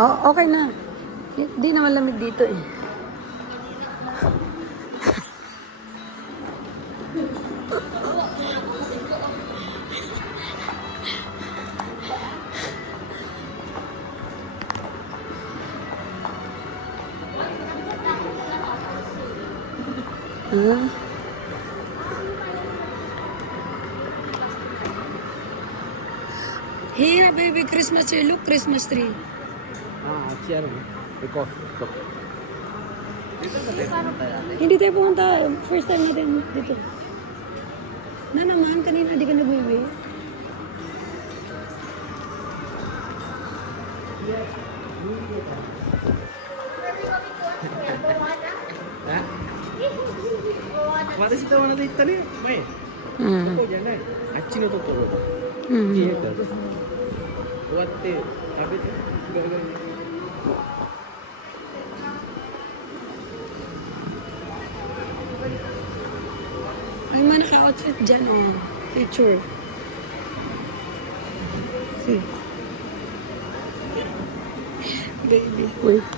Oh, okay na. Hindi naman lamig dito eh. Huh? Here, baby, Christmas tree. Look, Christmas tree. Chair. Ikaw. Hindi tayo pumunta. First time natin dito. Na naman, kanina di ka nag-uwi. Ha?私と同じ行ったね、前。ここじゃない。あっちのところだ。消えた。終わって食べてガリガリ。Ay, man, naka-outfit dyan, oh. Picture. See? Baby. Wait.